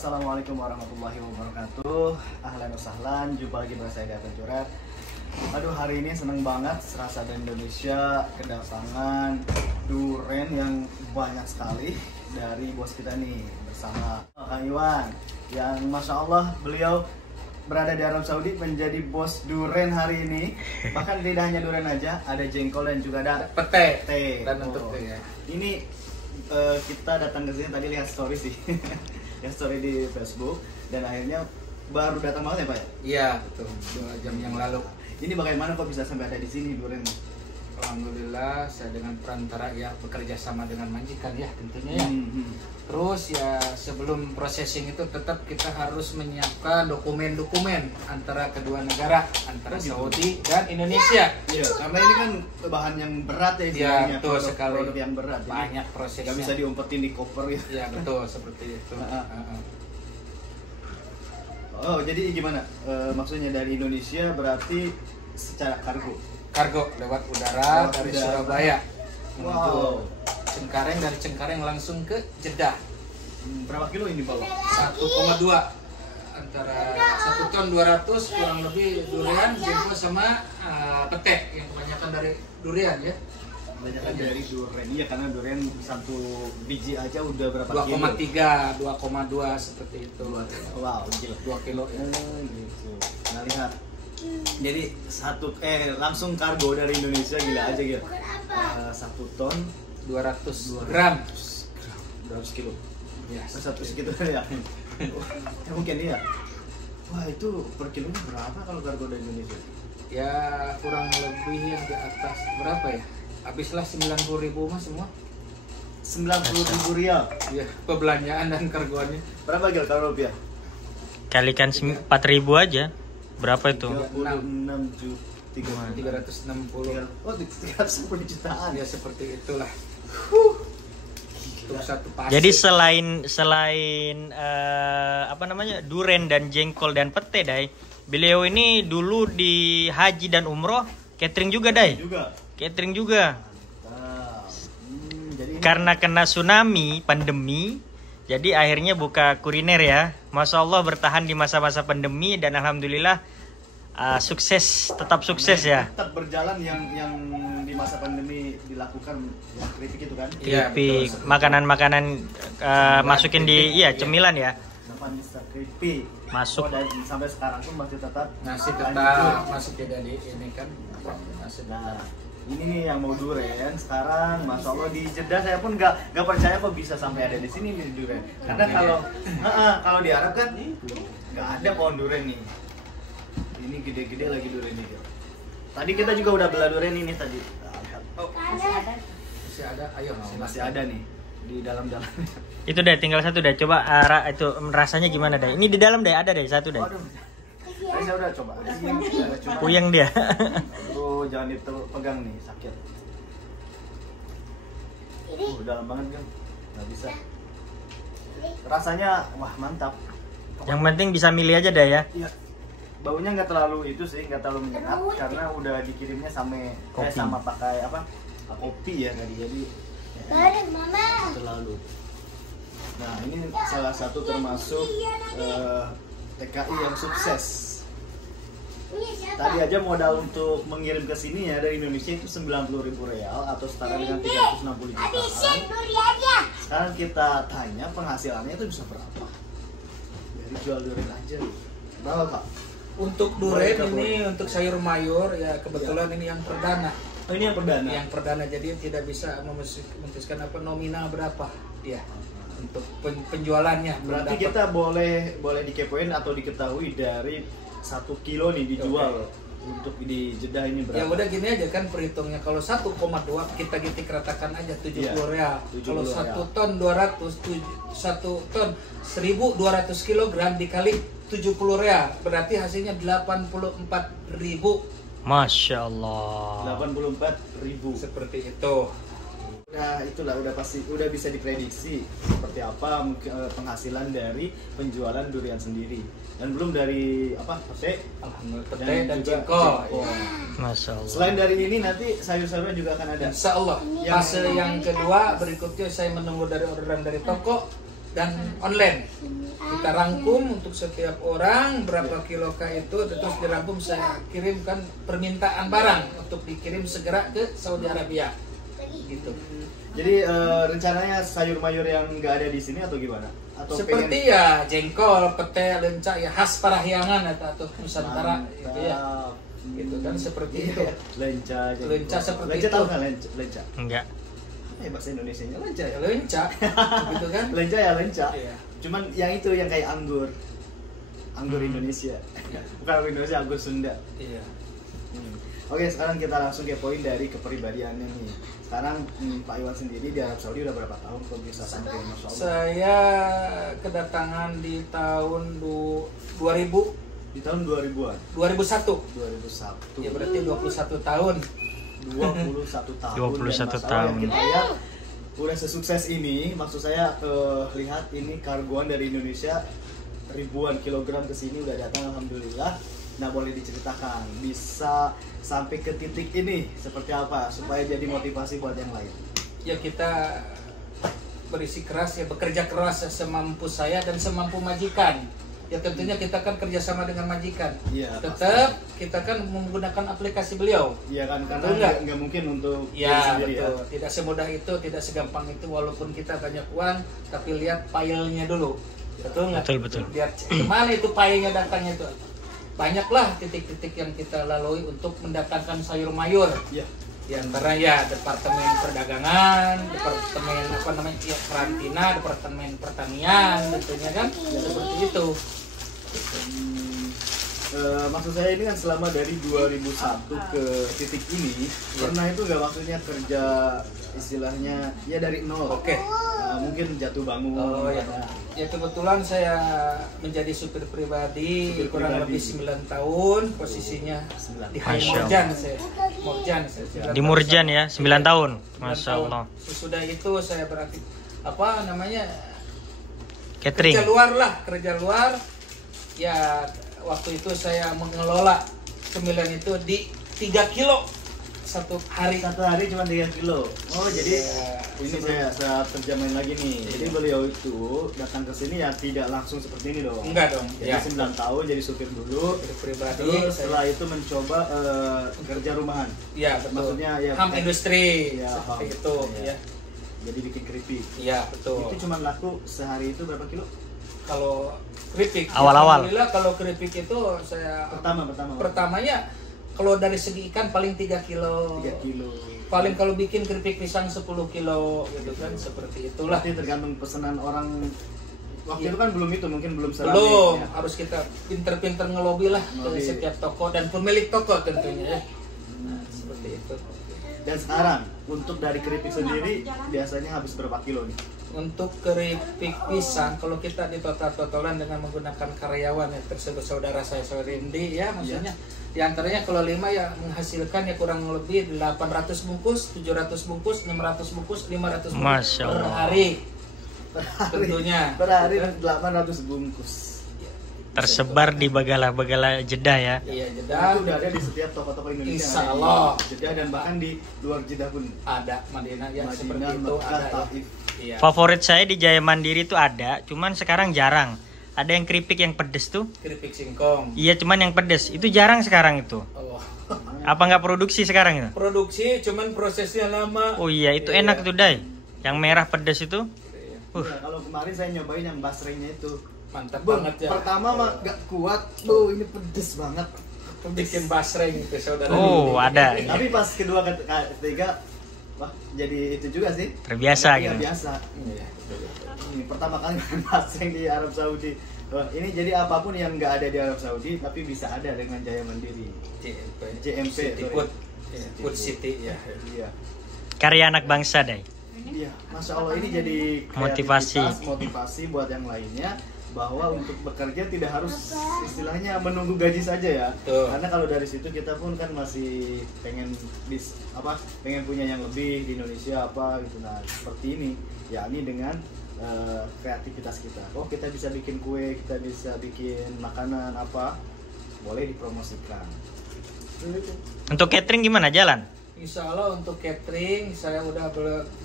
Assalamualaikum warahmatullahi wabarakatuh. Ahlan wa sahlan, jumpa lagi bersama saya David Jurat. Aduh, hari ini seneng banget serasa di Indonesia kedatangan durian yang banyak sekali dari bos kita nih bersama Kang Iwan yang Masya Allah beliau berada di Arab Saudi menjadi bos durian hari ini. Bahkan tidak hanya durian aja, ada jengkol dan juga ada pete. Dan untuk ya. Ini kita datang ke sini tadi lihat story sih. Ya, story di Facebook dan akhirnya baru datang banget ya Pak ya? Iya betul, 2 jam yang lalu. Ini bagaimana kok bisa sampai ada di sini durian? Alhamdulillah saya dengan perantara ya bekerja sama dengan majikan ya tentunya ya. Terus ya sebelum processing itu tetap kita harus menyiapkan dokumen-dokumen antara kedua negara, antara Saudi dan Indonesia. Iya, karena ini kan bahan yang berat ya istilahnya. Betul sekali. Produk yang berat. Banyak prosesnya. Gak bisa diumpetin di koper ya. Iya betul seperti itu. Oh, jadi gimana? Maksudnya dari Indonesia berarti secara kargo? Kargo lewat udara dari Surabaya. Wow. Cengkareng, dari Cengkareng langsung ke Jeddah. Berapa kilo ini bawa? 1,2 antara 1 ton 200 kurang lebih durian, jengkol sama pete yang kebanyakan dari durian ya. Kebanyakan dari durian, iya karena durian satu biji aja udah berapa kilo? 2,3, 2,2 seperti itu. Wow, gila. 2 kilo ya. Gitu. Nah lihat, jadi langsung kargo dari Indonesia, gila aja gitu. 1 ton 200 gram. 200 kilo. Ya, Satu segitu ya. Mungkin iya. Wah, itu per kilonya berapa kalau kargo dari Indonesia? Ya kurang lebih yang di atas berapa ya? Habislah 90.000 mas semua. 90.000 rial. Ya, perbelanjaan dan kargoannya. Berapa gil kalau rupiah? Kalikan 4.000 aja. Berapa itu? 36 juta. 360. Oh, 310 jutaan. Ya seperti itulah. Untuk satu pasir. Jadi selain apa namanya durian dan jengkol dan pete, Dai, beliau ini dulu di haji dan umroh catering juga, Dai. Catering juga. Jadi Karena kena tsunami pandemi, jadi akhirnya buka kuliner ya. Masya Allah bertahan di masa-masa pandemi dan alhamdulillah sukses, tetap sukses ya. tetap berjalan yang di masa pandemi dilakukan yang keripik itu kan? Iya, Keripik, betul. makanan-makanan masukin di cemilan ya. Depan bisa keripik. Masuk. Dan sampai sekarang pun masih tetap Masih lanjut. tetap masih tidak di ini kan masih Nah, ini nih yang mau durian sekarang, Masya Allah di Jeddah saya pun nggak percaya kok bisa sampai ada di sini nih durian. Karena kalau di Arab kan nggak ada pohon durian nih. Ini gede-gede lagi durian ini. Tadi kita juga udah bela durian ini tadi. Nah, lihat. masih ada. Ayo Masih ada nih di dalam-dalam. Itu deh, tinggal satu deh. Coba itu rasanya gimana deh? Ini di dalam deh, ada deh satu deh. Waduh. Tadi saya udah coba. Cuma Puyeng dia. aduh, jangan dipegang nih, sakit. Dalam banget kan, nggak bisa. Rasanya wah mantap. Yang penting bisa milih aja deh ya. Iya. Baunya nggak terlalu itu sih, nggak terlalu menyengat karena udah dikirimnya sama pakai apa? Kopi ya tadi, jadi terlalu. Nah ini salah satu termasuk TKI yang sukses. Tadi aja modal untuk mengirim ke sini ya dari Indonesia itu 90.000 real atau setara dengan 360 jutaan. Sekarang kita tanya penghasilannya itu bisa berapa? Dari jual durian aja. Berapa Pak? untuk durian ini untuk sayur mayur ya kebetulan ini yang perdana. Oh, ini yang perdana. Yang perdana, jadi tidak bisa memutuskan apa nominal berapa dia untuk penjualannya. Berarti kita boleh dikepoin atau diketahui dari 1 kilo nih dijual untuk di Jeddah ini berapa? Ya udah gini aja kan perhitungnya, kalau 1,2 kita gitik ratakan aja 70 real. Kalau 1 ton 200, 1 ton 1.200 kg dikali 70 real berarti hasilnya 84.000. Masya Allah. 84.000 Seperti itu. Nah itulah udah pasti udah bisa diprediksi seperti apa penghasilan dari penjualan durian sendiri dan belum dari apa pete, Alhamdulillah pete dan jengkol. Masya Allah. Selain dari ini nanti sayur-sayurnya juga akan ada. Insya Allah. Fase yang kedua berikutnya saya menunggu dari orderan dari toko. dan online. Kita rangkum untuk setiap orang berapa kilokah itu, terus dirangkum saya kirimkan permintaan barang untuk dikirim segera ke Saudi Arabia. Gitu. Jadi rencananya sayur mayur yang nggak ada di sini atau gimana? Atau seperti ya jengkol, pete, lenca ya khas Parahyangan atau Nusantara gitu ya. Gitu kan seperti itu. Lenca seperti lenca itu. Tahu nggak lenca? Enggak. Bahasa Indonesianya lenca ya. Lenca, gitu kan? Lenca ya lenca. Iya. Cuman yang itu yang kayak anggur Indonesia. Bukan anggur Indonesia, anggur Sunda. Iya. Oke, sekarang kita langsung ke poin dari kepribadiannya nih. Sekarang Pak Iwan sendiri di Arab Saudi udah berapa tahun kok bisa sampai Masya Allah? Saya kedatangan di tahun 2000. Di tahun 2000-an? 2001. 2001. Ya berarti 21 tahun. 21 tahun. 21 dan tahun. yang kita lihat udah sesukses ini, maksud saya lihat ini kargoan dari Indonesia ribuan kilogram ke sini udah datang alhamdulillah. Nah, boleh diceritakan bisa sampai ke titik ini seperti apa supaya jadi motivasi buat yang lain. Ya kita berisi keras ya, bekerja keras semampu saya dan semampu majikan. Ya tentunya kita kan kerjasama dengan majikan. Iya. Tetap kita kan menggunakan aplikasi beliau. Iya kan, karena nggak mungkin untuk diri Ya sendiri betul. ya. Tidak semudah itu, tidak segampang itu. Walaupun kita banyak uang, tapi lihat filenya dulu. Betul nggak? Betul. Lihat kemana itu filenya datangnya itu. Banyaklah titik-titik yang kita lalui untuk mendatangkan sayur mayur. Iya. Di antara ya Departemen Perdagangan, Departemen apa namanya ya, karantina, Departemen Pertanian, tentunya kan seperti itu. Maksud saya ini kan selama dari 2001 ke titik ini pernah itu nggak maksudnya kerja istilahnya ya dari nol. Oke. Mungkin jatuh bangun. Oh ya. Ya kebetulan saya menjadi supir pribadi Supir kurang pribadi. lebih 9 tahun, posisinya di Hai Masya Murjan saya. Murjan saya. 9 Di tahun Murjan saya. ya, 9 tahun. 9 Masya tahun. Allah. Sesudah itu saya beraktif apa namanya? Catering. Kerja luar. Ya waktu itu saya mengelola cemilan itu di 3 kilo satu hari. Satu hari cuma 3 kilo. Oh jadi Ya, ini saya terjemahin lagi nih. Jadi beliau itu datang ke sini ya tidak langsung seperti ini dong. Enggak dong. Jadi Ya. 9 tahun jadi supir dulu. Supir pribadi. Terus setelah itu mencoba kerja rumahan. Ya betul. Maksudnya ya ham industri Ya, seperti ham. itu. Ya. Ya. Jadi bikin keripik. Iya betul. Itu cuma laku sehari itu berapa kilo? Kalau keripik Awal-awal. alhamdulillah kalau keripik itu saya pertamanya kalau dari segi ikan paling 3 kilo. 3 kilo. Paling kalau bikin keripik pisang 10 kilo gitu kan seperti itulah. Berarti tergantung pesanan orang. Waktu Iya. itu kan belum itu mungkin belum serame, Belum, ya. harus kita pinter-pinter ngelobi lah ke Ngelobi. setiap toko dan pemilik toko tentunya ya. Nah, seperti itu. Dan sekarang untuk dari keripik sendiri biasanya habis berapa kilo nih? Untuk keripik pisang, kalau kita di total-totalan dengan menggunakan karyawan ya tersebut saudara saya Rindi ya, maksudnya di antaranya kalau 5 ya menghasilkan ya kurang lebih 800 bungkus, 700 bungkus, 600 bungkus, 500 bungkus Masya per Allah. hari. Tentunya. Per hari Gitu kan. 800 bungkus. Tersebar di Begala Jeddah ya. Iya, Dan Jeddah itu udah ada di setiap toko-toko Indonesia. Insya yang ada di Allah. Jeddah dan bahkan di luar Jeddah pun. ada Madinah ya Madinah, seperti itu Mekah, ada ya. Taif. Iya. Favorit saya di Jaya Mandiri itu ada, cuman sekarang jarang. Ada yang keripik yang pedes tuh. Keripik singkong. Iya, cuman yang pedes. Itu jarang sekarang itu. Oh. Apa nggak produksi sekarang itu? Produksi cuman prosesnya lama. Oh iya, itu enak tuh, Dai. Yang merah pedes itu. Iya, kalau kemarin saya nyobain yang basrengnya itu. Mantap Bang, banget ya. pertama mah gak kuat. Ini pedes banget. Bikin basreng itu saudara. Oh, ada. Tapi pas kedua ketiga wah jadi itu juga sih. Terbiasa Iya, gitu. biasa. Iya. Ini pertama kali makan basreng di Arab Saudi. Wah, ini jadi apapun yang nggak ada di Arab Saudi tapi bisa ada dengan Jaya Mandiri. JMP, City sorry. Food. Food City ya. Iya. Karya anak bangsa, Dai. Iya, Masya Allah ini jadi Motivasi. kreativitas, motivasi buat yang lainnya bahwa untuk bekerja tidak harus istilahnya menunggu gaji saja ya. Betul. Karena kalau dari situ kita pun kan masih pengen pengen punya yang lebih di Indonesia apa gitu. Nah, seperti ini yakni dengan kreativitas kita. Oh, kita bisa bikin kue, kita bisa bikin makanan apa, boleh dipromosikan. Untuk catering gimana jalan? Insya Allah untuk catering saya udah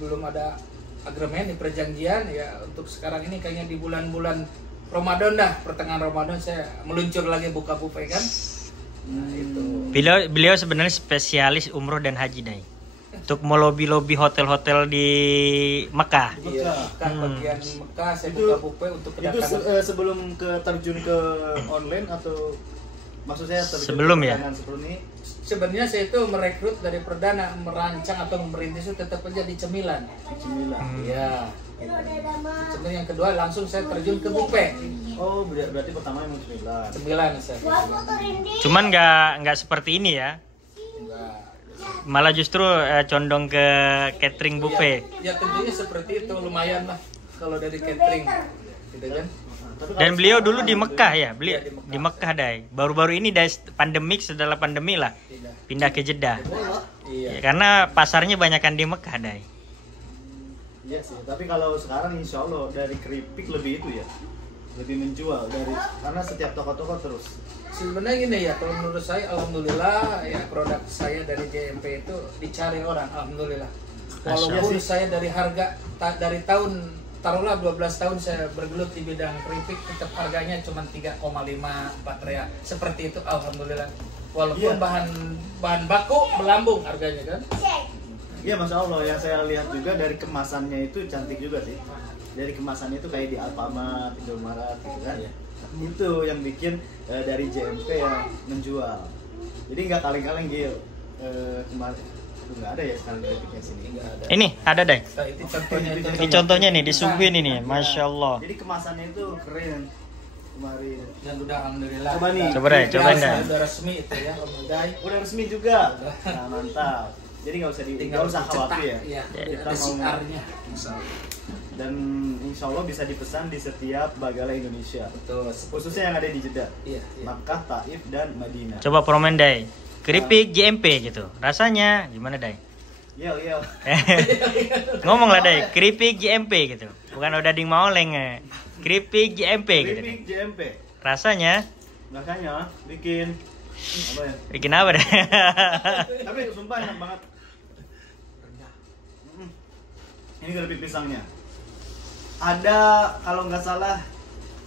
belum ada agreement, di perjanjian ya untuk sekarang ini kayaknya di bulan-bulan Ramadan dah, pertengahan Ramadan saya meluncur lagi buka buffet kan. Nah, itu. Beliau sebenarnya spesialis umroh dan haji Dai. Untuk melobi-lobi hotel-hotel di Mekah. Iya, bagian Mekah saya Itu- buka buffet untuk Itu kedatangan. sebelum terjun ke online atau maksud saya terjun Sebelum ke ya? perdagangan sebelum ini? Sebenarnya saya itu merekrut dari perdana, merancang atau merintis itu tetap aja di cemilan. Cemilan. Iya. Cemilan yang kedua langsung saya terjun ke buffet. Oh, berarti pertama yang cemilan. Cemilan saya. Cuman nggak seperti ini ya. Enggak. Malah justru condong ke catering buffet. Ya tentunya seperti itu, lumayan lah kalau dari catering. Gitu kan? Tapi Dan kalau beliau sekarang dulu di gitu Mekah ya? ya, beliau Iya, di Mekah. di Mekah Dai. Baru-baru ini dari pandemik, setelah pandemi lah Tidak. pindah ke Jeddah. Iya. Ya, karena pasarnya banyakan di Mekah Dai. Iya sih, tapi kalau sekarang insya Allah dari keripik lebih itu ya, lebih menjual dari karena setiap toko-toko terus. Sebenarnya gini ya, kalau menurut saya alhamdulillah ya produk saya dari JMP itu dicari orang, alhamdulillah. Walaupun Masya. saya dari harga dari tahun taruhlah 12 tahun saya bergelut di bidang keripik, tetap harganya cuma 3,54 real. Seperti itu alhamdulillah. Walaupun Iya. bahan baku melambung harganya kan. Iya, masya Allah, yang saya lihat juga dari kemasannya itu cantik juga sih. Dari kemasannya itu kayak di Alfamart, Indomaret gitu kan. Itu yang bikin dari JMP yang menjual. Jadi nggak kaleng-kaleng Gil. Kemarin itu nggak ada ya sekarang keripiknya sini. Nggak ada. Ini ada Dai. Nah, itu contohnya itu. Ini contohnya nih disuguhin ini, masya Allah. Jadi kemasannya itu keren kemarin. Dan udah alhamdulillah. Coba nih. Coba deh, cobain deh. Udah resmi itu ya, Om Dai. Udah resmi juga. Nah, mantap. Jadi nggak usah Tinggal usah khawatir ya. Iya, Kita ada mau- siarnya. Dan insya Allah bisa dipesan di setiap Bagala Indonesia. Betul. Khususnya yang ada di Jeddah, Iya, iya. Makkah, Taif, dan Madinah. Coba promen Dai. Keripik JMP gitu. Rasanya gimana Dai? Yo yo. Ngomong lah Dai, keripik JMP gitu. Bukan udah ding maoleng ya. Keripik JMP gitu. Keripik JMP. Rasanya Makanya bikin apa ya? bikin apa Dai? Tapi sumpah enak banget. Mm. Ini keripik pisangnya. Ada kalau nggak salah,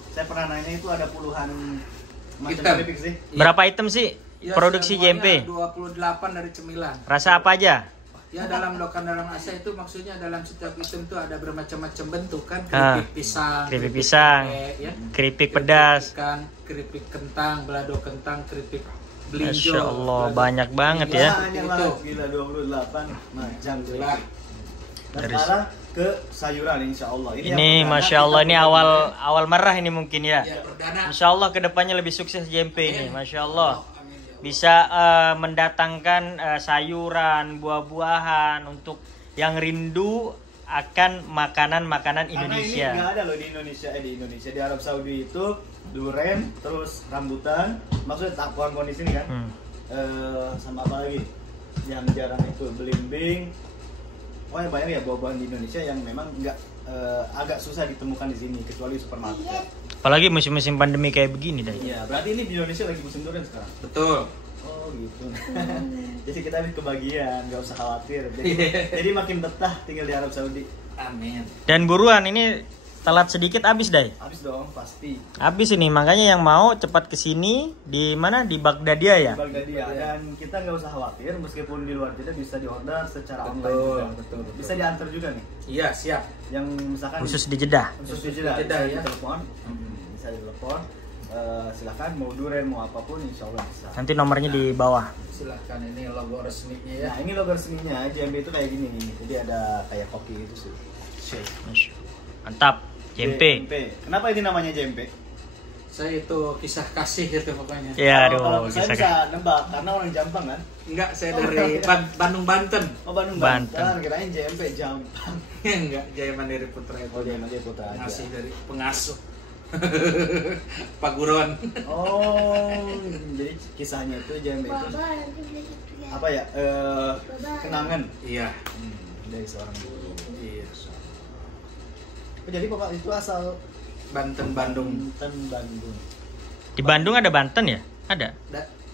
saya pernah nanya itu ada puluhan macam Item. keripik sih. Berapa item sih Ya, produksi semuanya JMP? 28 dari cemilan. Rasa apa aja? Ya dalam lokan dalam Asia itu maksudnya dalam setiap item itu ada bermacam-macam bentuk kan, Ah, keripik pisang, keripik pisang, pete, ya. keripik pedas. ikan, keripik kentang, balado kentang, keripik belinjo. Masya Allah, balado- banyak banget Iya, ya. Banyak itu. lah, gila 28 macam Alhamdulillah. Dan Dari- sekarang ke sayuran insya Allah. Ini yang masya perdana Allah kita ini mau awal merah ini mungkin ya. Ya perdana. Insya Allah kedepannya lebih sukses JMP ini, masya Allah. Amin, ya. Bisa mendatangkan sayuran, buah-buahan untuk yang rindu akan makanan-makanan Karena Indonesia. ini nggak ada loh di Indonesia di Arab Saudi itu duren, terus rambutan, maksudnya pohon di sini kan. Hmm. Sama apa lagi? Yang jarang itu belimbing. Oh ya banyak ya buah-buahan di Indonesia yang memang nggak agak susah ditemukan di sini kecuali supermarket. Apalagi musim-musim pandemi kayak begini dah. Iya, berarti ini di Indonesia lagi musim durian sekarang. Betul. Oh gitu. Jadi kita habis kebagian, nggak usah khawatir. Jadi makin betah tinggal di Arab Saudi. Amin. Dan buruan ini telat sedikit habis dai. Habis dong pasti. Habis ini makanya yang mau cepat kesini di mana di Bagdadia ya. Di Bagdadia. Dan kita nggak usah khawatir meskipun di luar Jeddah bisa diorder secara Betul, online juga. betul. Bisa diantar juga nih. Iya siap. Yang misalkan Khusus di Jeddah. khusus di Jeddah, Jeddah, bisa ya. ditelepon. Bisa ditelepon. Silakan mau duren mau apapun insya Allah bisa. Nanti nomornya di bawah. Silahkan ini logo resminya ya. Nah ini logo resminya JMP itu kayak gini nih. Jadi ada kayak koki itu sih. Shake. Masya Allah. Mantap. JMP. Kenapa ini namanya JMP? Saya itu kisah kasih gitu pokoknya. Ya Kalau aduh, saya bisa bisa nebak karena orang Jampang kan. Enggak, saya dari Bandung Banten. Oh Bandung Banten. Banten. Kirain JMP Jampang. Enggak, Jaya Mandiri Putra itu. Oh Jaya Mandiri Putra aja. Ngasih dari pengasuh. Paguron. Oh, jadi kisahnya itu JMP itu apa ya? Kenangan Iya. dari seorang guru. Iya. Oh, jadi Bapak itu asal Banten Bandung. Banten, Bandung. Di Bandung ada Banten ya? Ada.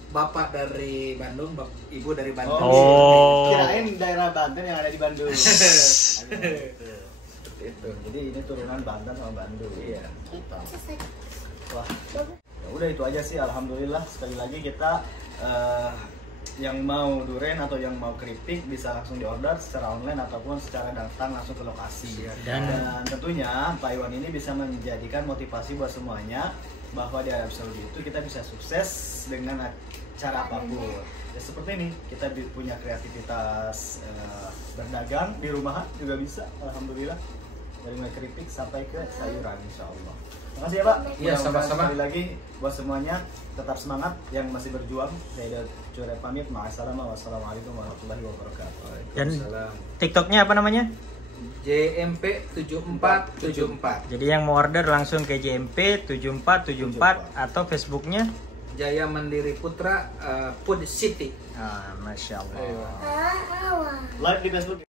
Bapak dari Bandung, ibu dari Banten. Oh. Kirain daerah Banten yang ada di Bandung. seperti itu. Jadi ini turunan Banten sama Bandung. Iya. Mantap. Wah, ya udah itu aja sih. Alhamdulillah sekali lagi kita yang mau duren atau yang mau keripik bisa langsung diorder secara online ataupun secara datang langsung ke lokasi. Dan tentunya Pak Iwan ini bisa menjadikan motivasi buat semuanya bahwa di Arab Saudi itu kita bisa sukses dengan cara apapun. Ya seperti ini, kita punya kreativitas berdagang di rumah juga bisa, alhamdulillah. Dari mulai keripik sampai ke sayuran, insya Allah. Terima kasih ya Pak. Iya, sama-sama. Sekali lagi buat semuanya tetap semangat yang masih berjuang. Saya Coret pamit. Wassalamualaikum warahmatullahi wabarakatuh. dan TikToknya apa namanya? JMP 7474. Jadi yang mau order langsung ke JMP 7474 atau Facebooknya Jaya Mandiri Putra Food City. Masya Allah. Ayo. Live di Facebook.